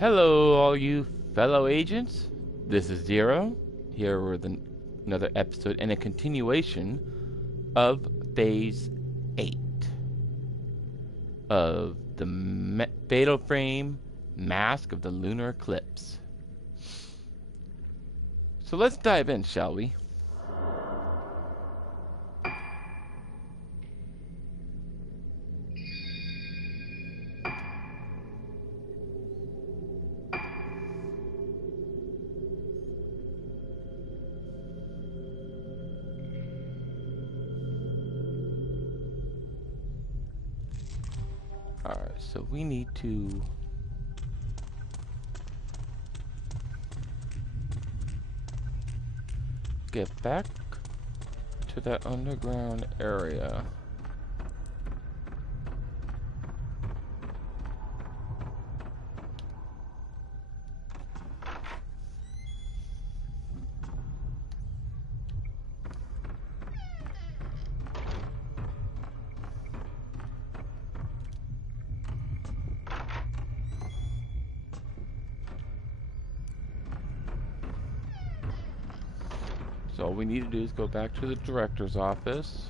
Hello, all you fellow agents. This is Zero, here with another episode and a continuation of Phase 8 of the Fatal Frame Mask of the Lunar Eclipse. So let's dive in, shall we? Alright, so we need to get back to that underground area. So all we need to do is go back to the director's office.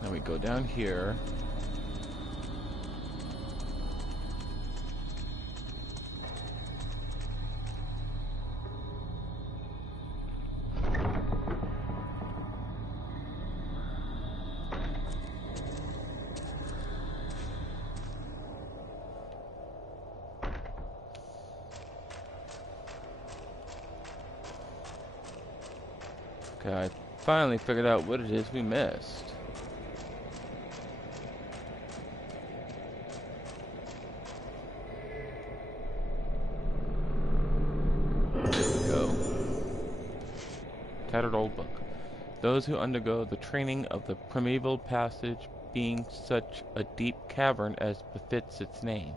Then we go down here. Okay, I finally figured out what it is we missed. There we go. Tattered old book. Those who undergo the training of the primeval passage being such a deep cavern as befits its name,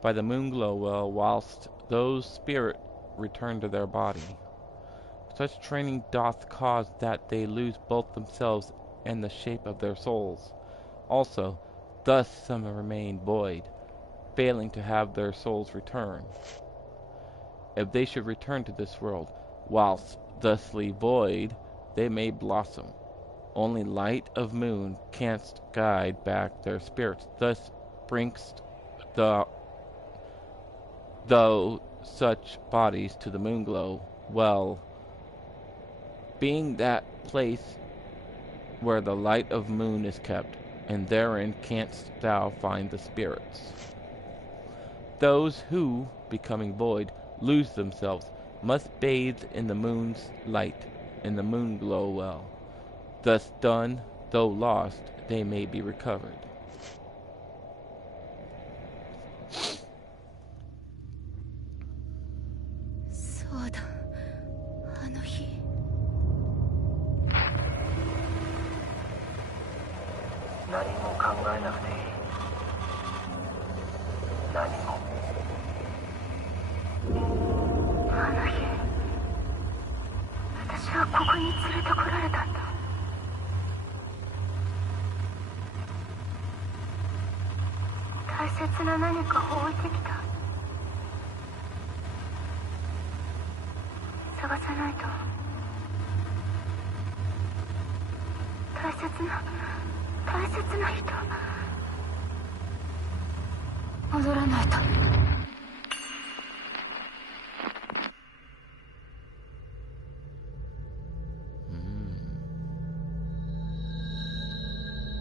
by the moon glow well, whilst those spirit return to their body. Such training doth cause that they lose both themselves and the shape of their souls. Also, thus some remain void, failing to have their souls return. If they should return to this world, whilst thusly void, they may blossom. Only light of moon canst guide back their spirits. Thus bringst though such bodies to the moon glow well, being that place where the light of moon is kept, and therein canst thou find the spirits. Those who, becoming void, lose themselves, must bathe in the moon's light, in the moon glow well. Thus done, though lost, they may be recovered.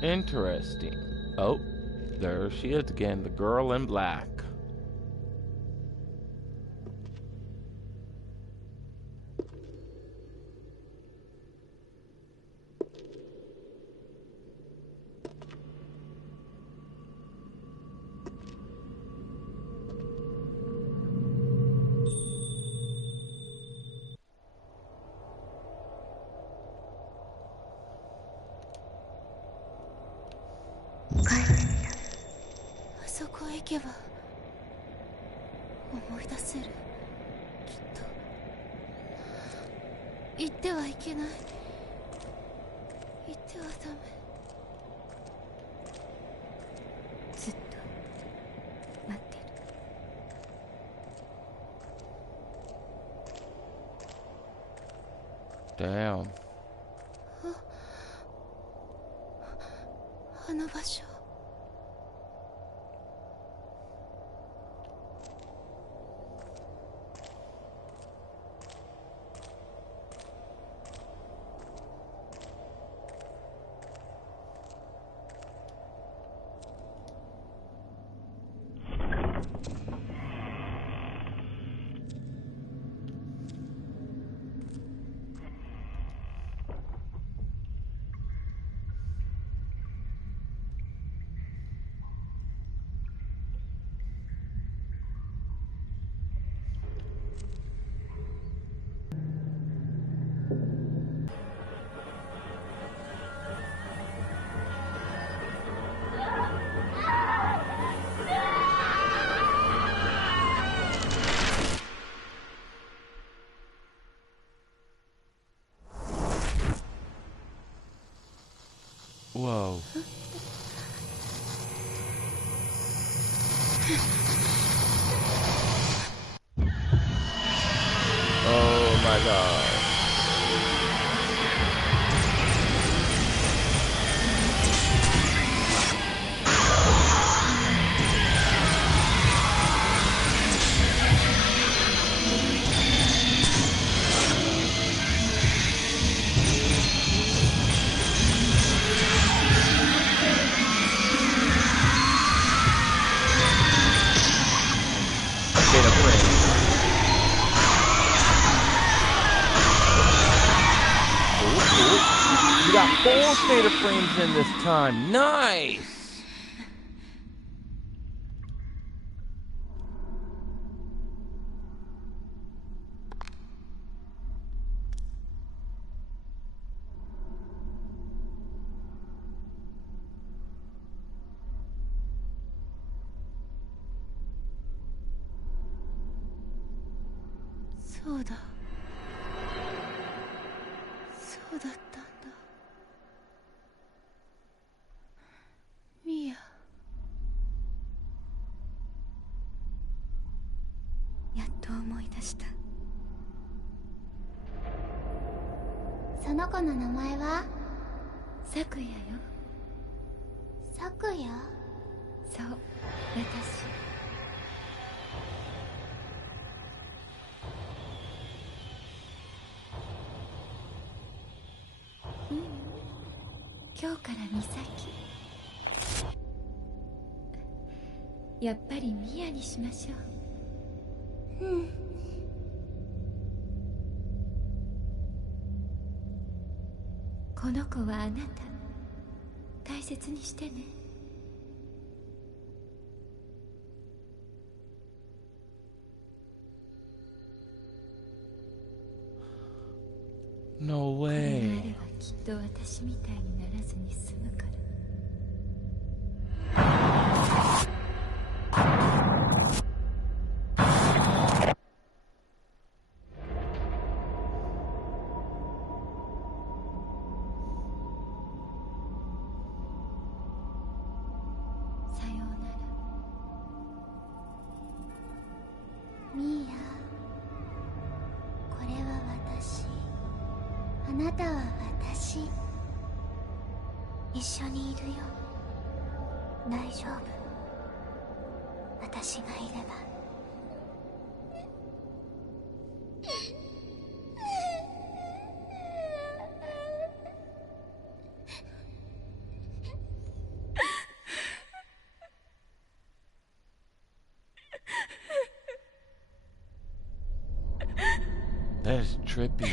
Interesting. Oh, there she is again, the girl in black. 帰ってみる。あそこへ行けば思い出せる。きっと行ってはいけない。行ってはダメ。ずっと待ってる。Damn. あの場所。Whoa. Oh my god. Data frame. Ooh. You got 4 data frames in this time. Nice! そうだ。そうだったんだ。ミア。やっと思い出した。その子の名前は？咲夜よ。咲夜？そう、私。今日から美咲。やっぱりミアにしましょう。うん。この子はあなた大切にしてね。No これがあれ way. ばきっと私みたいにならずに済むから。さようなら。ミーヤ、これは私。あなたは私。一緒にいるよ。大丈夫。私がいれば。That is trippy.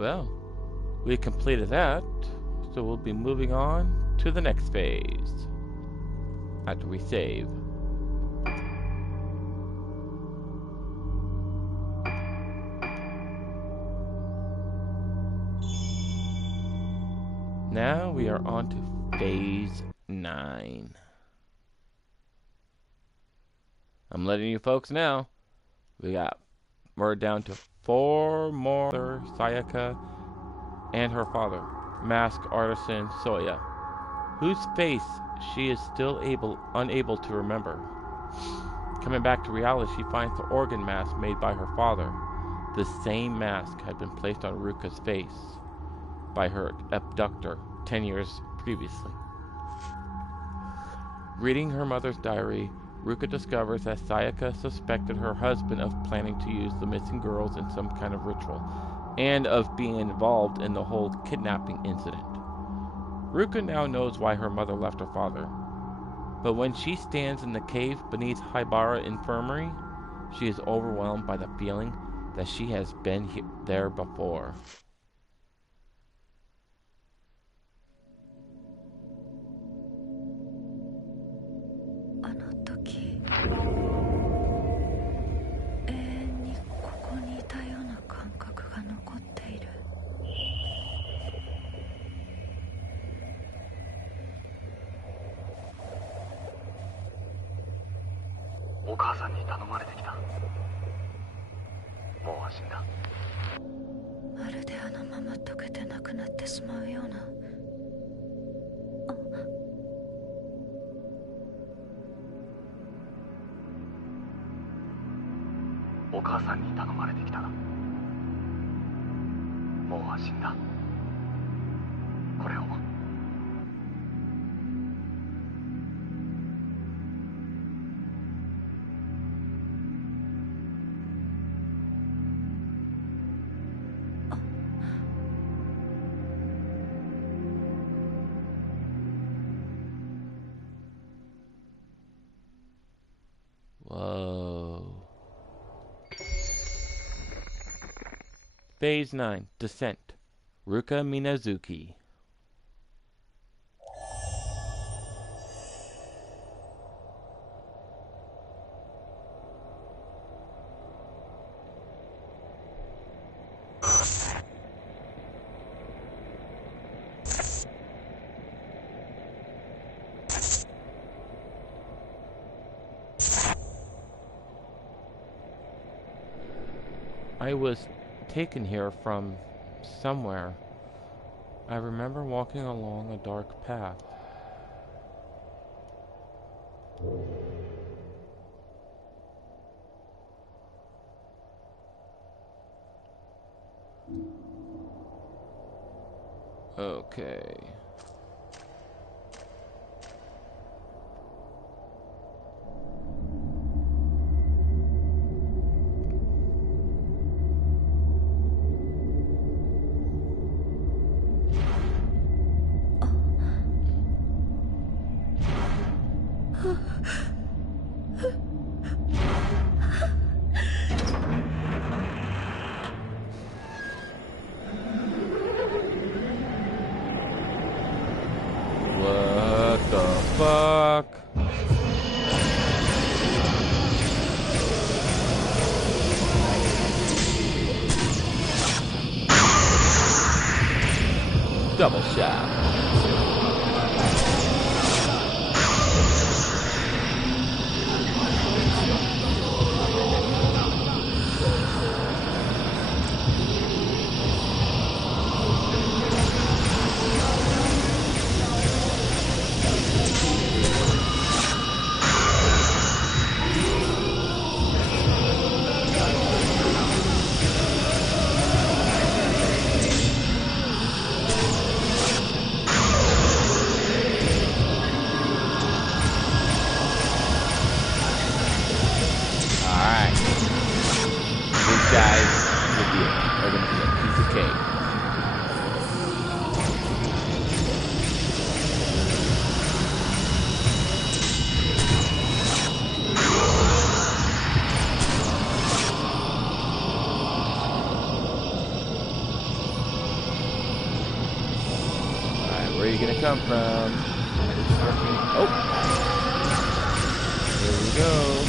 Well, we completed that, so we'll be moving on to the next phase after we save. Now we are on to phase 9. I'm letting you folks know, we're down to 4 more: Sayaka and her father, mask artisan Soya, whose face she is still unable to remember. Coming back to reality, she finds the organ mask made by her father. The same mask had been placed on Ruka's face by her abductor 10 years previously. Reading her mother's diary, Ruka discovers that Sayaka suspected her husband of planning to use the missing girls in some kind of ritual, and of being involved in the whole kidnapping incident. Ruka now knows why her mother left her father, but when she stands in the cave beneath Haibara Infirmary, she is overwhelmed by the feeling that she has been there before. Whoa. Phase 9, Descent. Ruka Minazuki. I was taken here from somewhere. I remember walking along a dark path. Okay. What the fuck? Double shot. you gonna come from? Oh! There we go.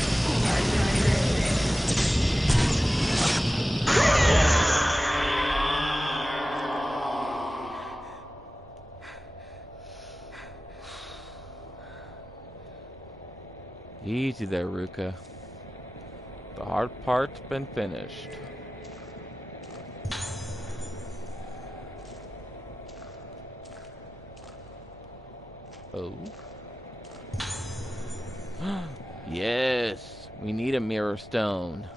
Easy there, Ruka. The hard part's been finished. Oh. Yes, we need a mirror stone.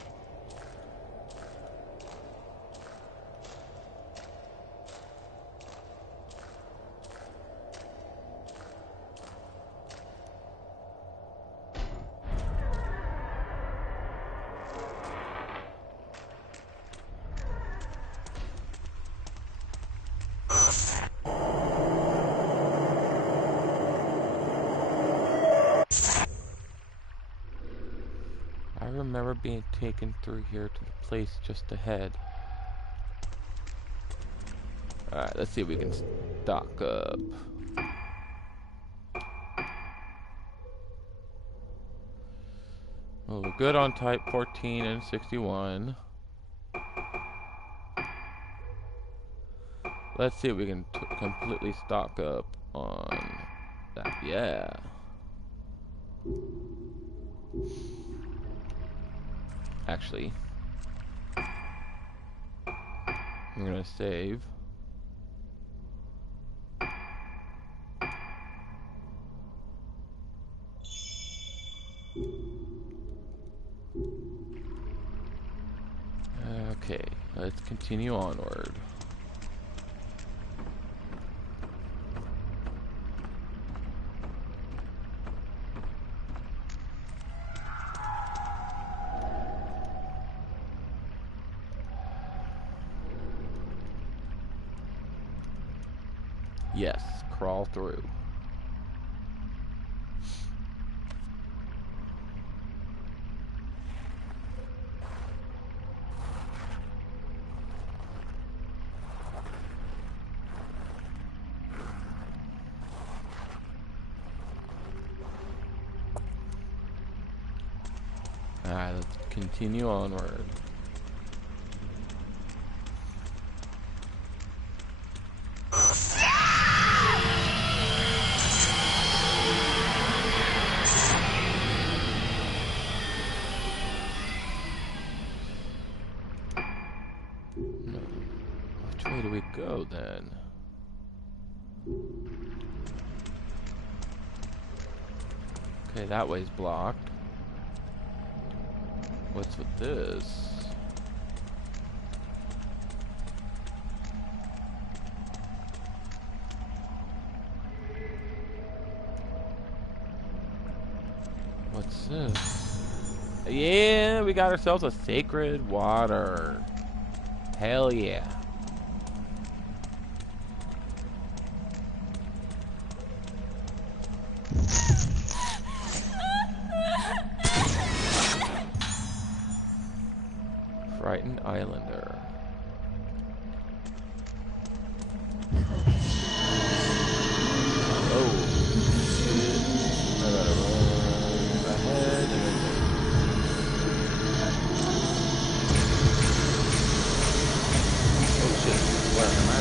I remember being taken through here to the place just ahead. Alright, let's see if we can stock up. Well, we're good on type 14 and 61. Let's see if we can completely stock up on that. Yeah. Actually, we're gonna save. Okay, let's continue onward. Yes, crawl through. Alright, let's continue onward. Which way do we go then? Okay, that way's blocked. What's with this? What's this? Yeah, we got ourselves a sacred water. Hell yeah. Frightened Islander. Oh, shit. I gotta run ahead and then... Oh shit, where am I?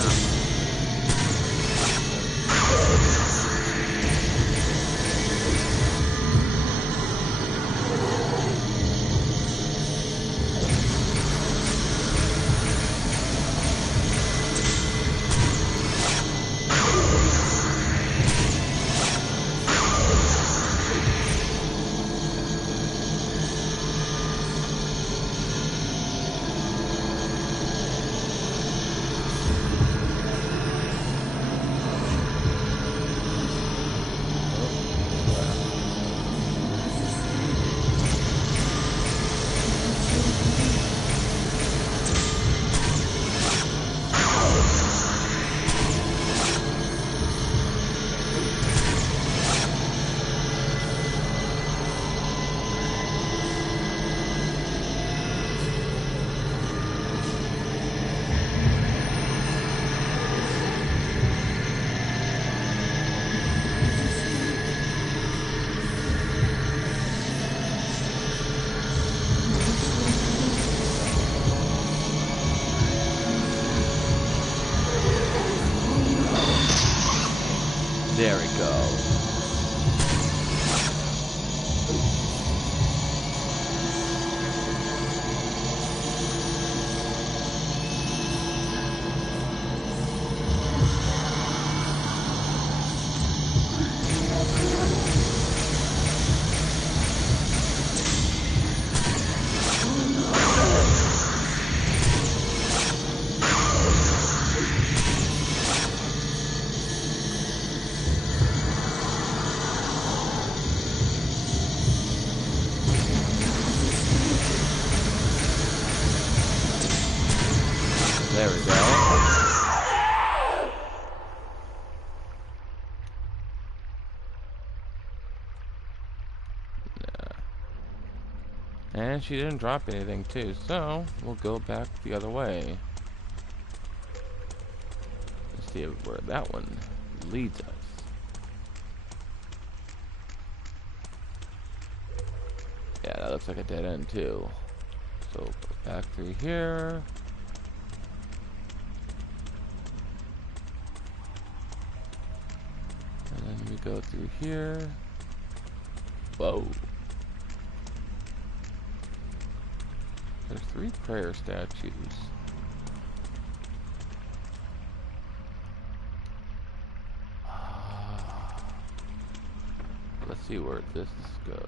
There we go. There we go. And she didn't drop anything too, so we'll go back the other way. Let's see where that one leads us. Yeah, that looks like a dead end too. So go back through here. And then we go through here. Whoa. There's 3 prayer statues. Let's see where this goes.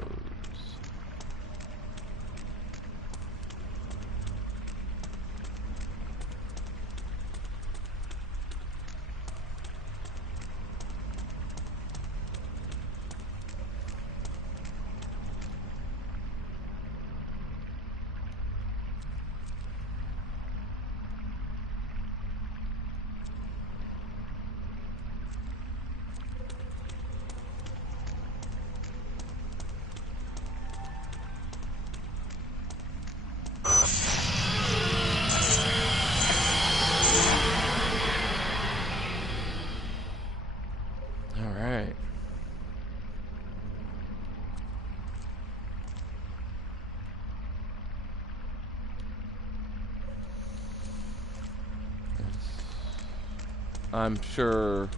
Alright. I'm sure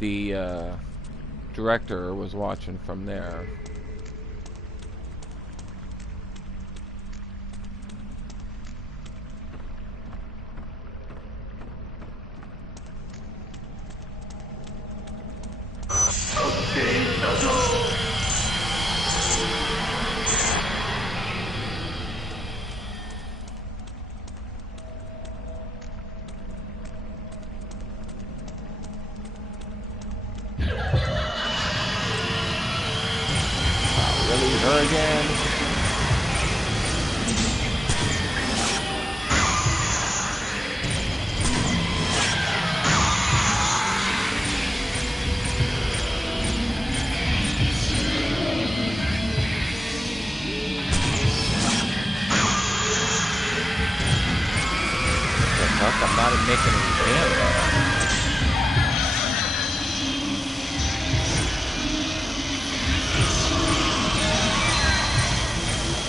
the director was watching from there. Really, her again? Fuck, I'm not even making any damage.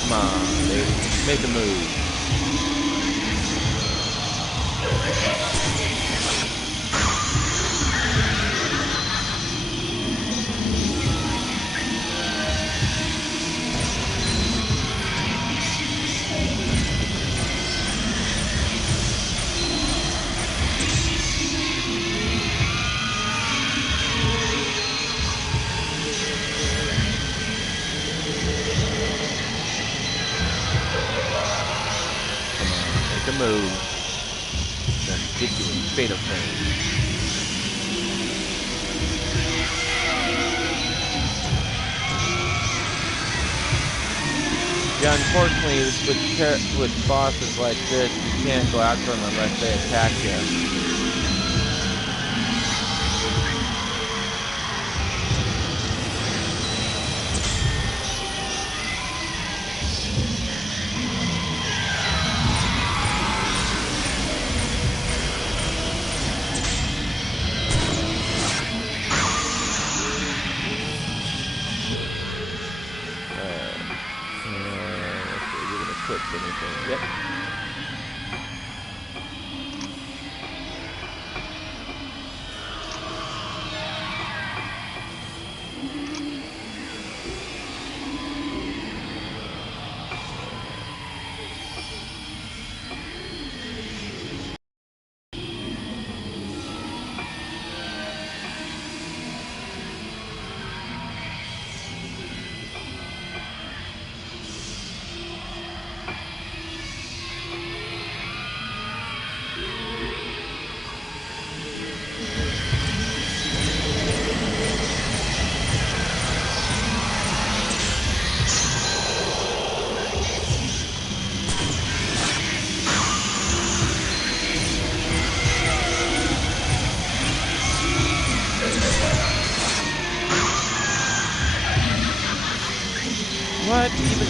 Come on, baby. Make a move. Make a move. Then get you in fatal frame. Yeah, unfortunately, with bosses like this, you can't go after them unless they attack you. Anything. Yep.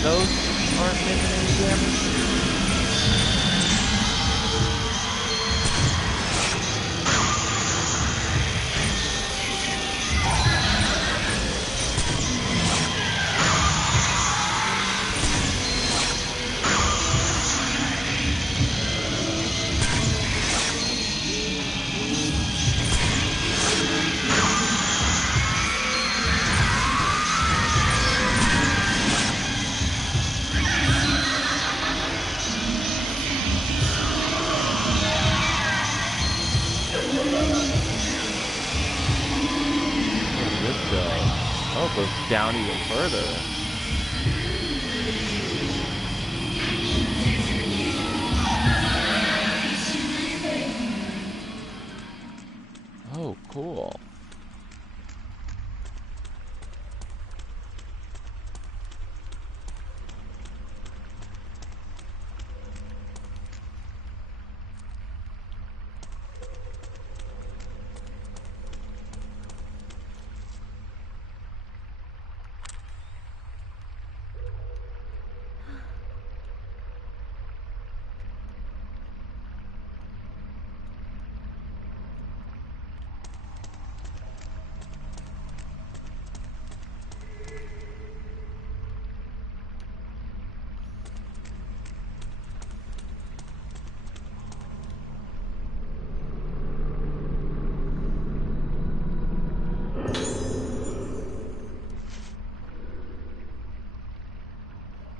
those aren't making any damage? Where does this go? Oh, it goes down even further. Oh, cool.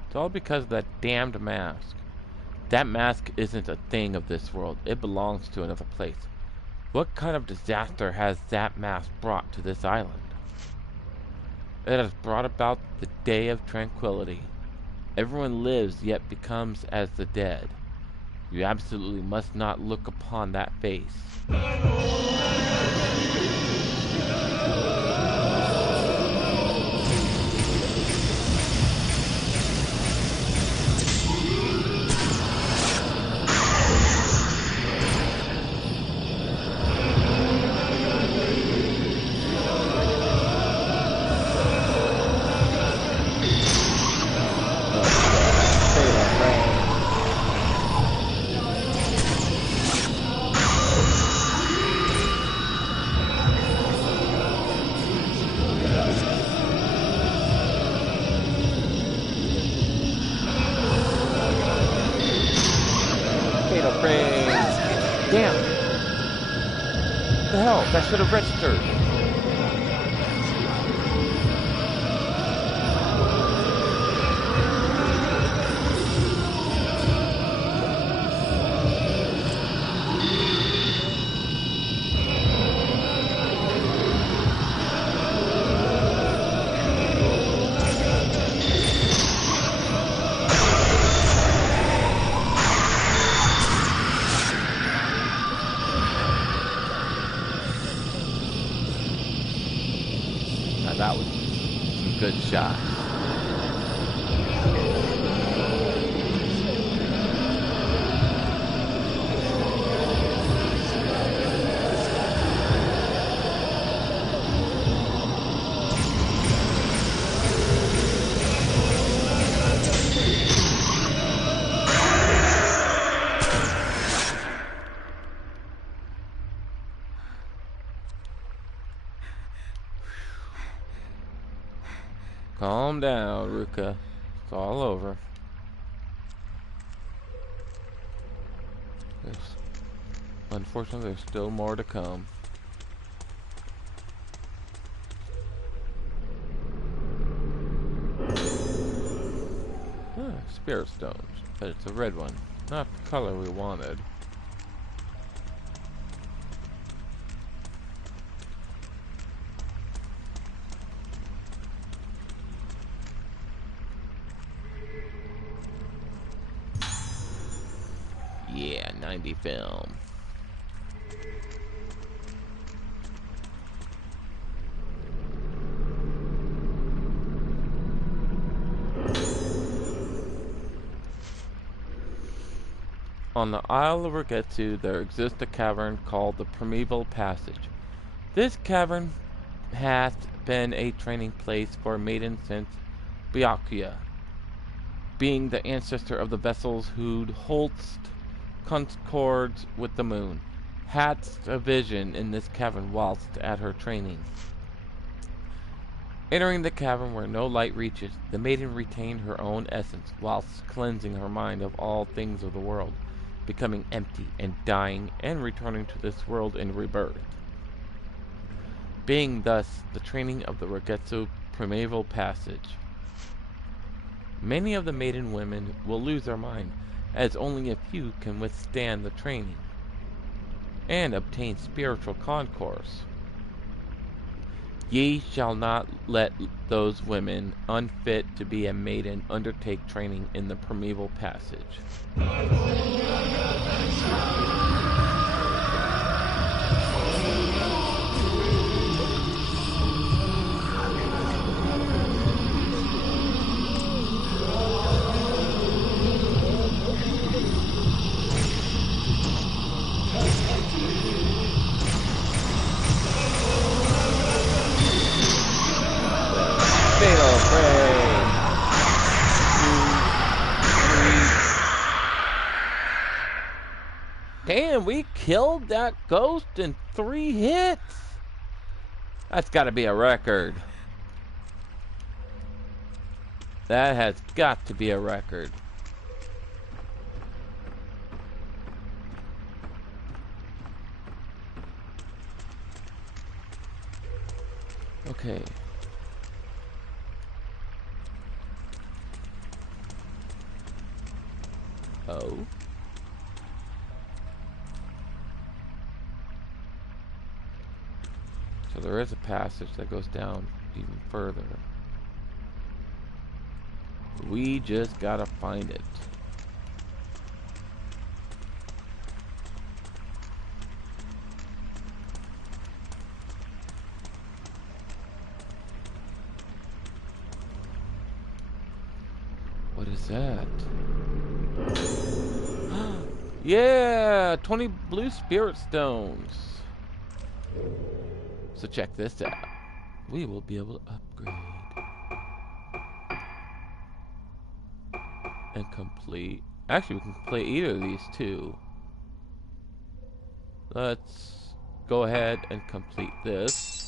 It's all because of that damned mask. That mask isn't a thing of this world. It belongs to another place. What kind of disaster has that mask brought to this island? It has brought about the day of tranquility. Everyone lives yet becomes as the dead. You absolutely must not look upon that face. Damn! What the hell? That should have registered. That was some good shots. Calm down, Ruka. It's all over. Unfortunately, there's still more to come. Spirit stones, but it's a red one. Not the color we wanted. Yeah, 90 film. On the Isle of Regetsu, there exists a cavern called the Primeval Passage. This cavern hath been a training place for maidens since Byakuya. being the ancestor of the vessels who'd holst concords with the moon, hadst a vision in this cavern whilst at her training. Entering the cavern where no light reaches, the maiden retained her own essence, whilst cleansing her mind of all things of the world, becoming empty and dying and returning to this world in rebirth. Being thus the training of the Regetsu primeval passage. Many of the maiden women will lose their mind, as only a few can withstand the training and obtain spiritual concourse. Ye shall not let those women unfit to be a maiden undertake training in the primeval passage. Fatal frame. 2, 3. Damn, we killed that ghost in 3 hits. That's got to be a record. That has got to be a record. Okay. Oh. So there is a passage that goes down even further. We just gotta find it. What is that? Yeah, 20 blue spirit stones. So check this out. We will be able to upgrade and complete. Actually, we can complete either of these two. Let's go ahead and complete this.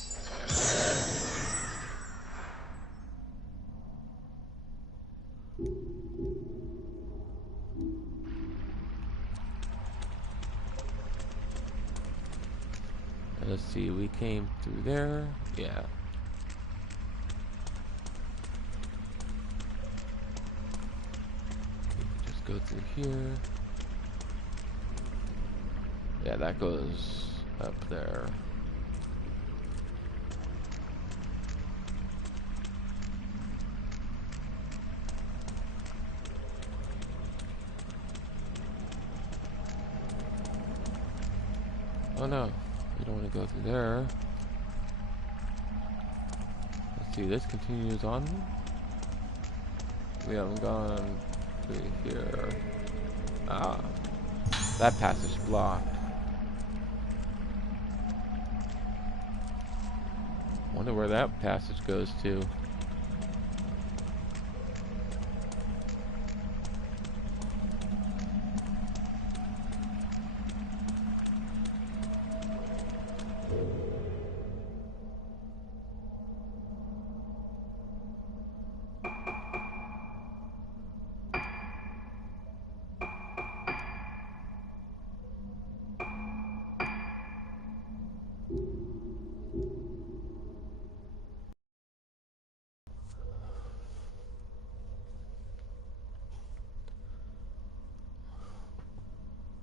Let's see, we came through there. Yeah. Just go through here. Yeah, that goes up there. Oh no. We don't want to go through there. Let's see, this continues on. We haven't gone through here. Ah, that passage blocked. Wonder where that passage goes to.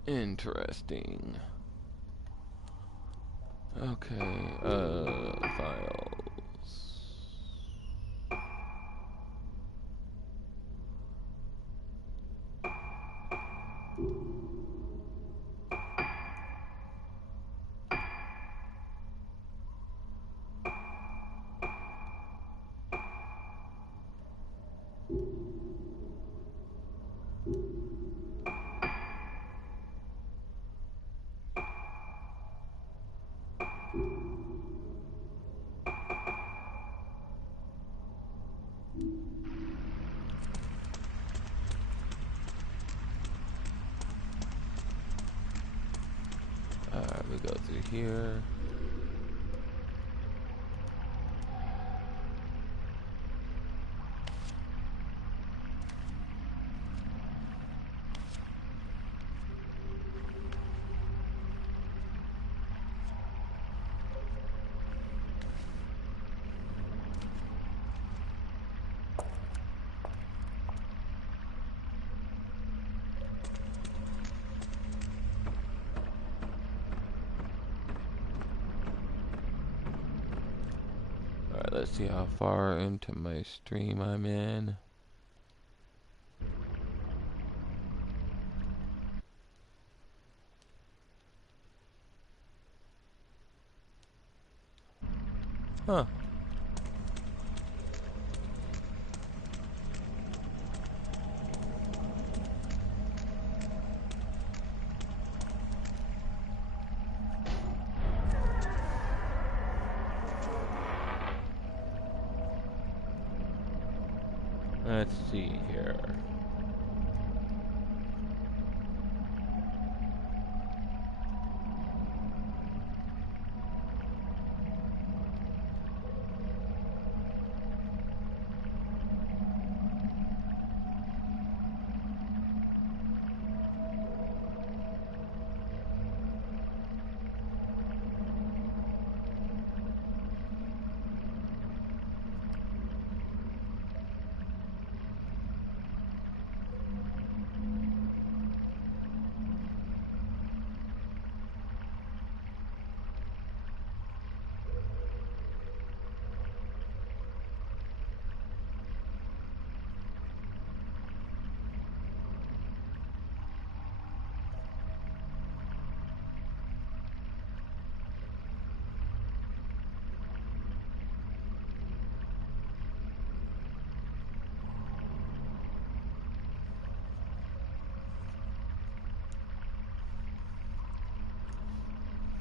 Interesting. Okay, files. We go through here. Alright, let's see how far into my stream I'm in. Huh. Let's see here.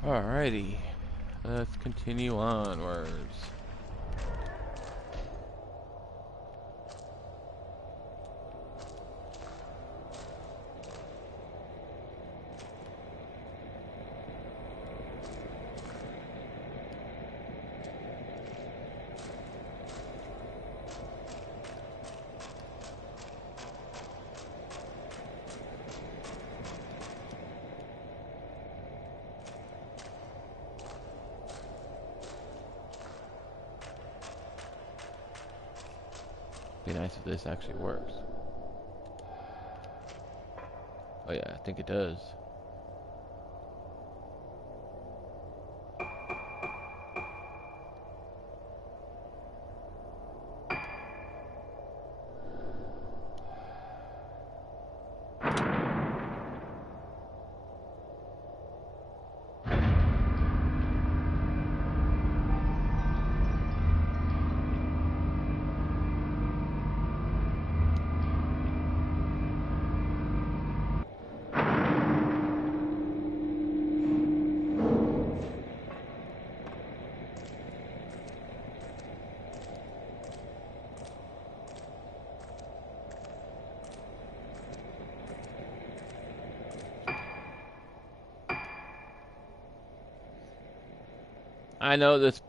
Alrighty, let's continue onwards. Be nice if this actually works. Oh yeah, I think it does. I know this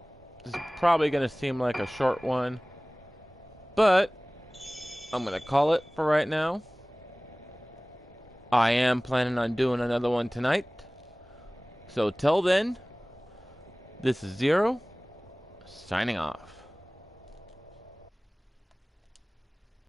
is probably going to seem like a short one, but I'm going to call it for right now. I am planning on doing another one tonight. So till then, this is Zero, signing off.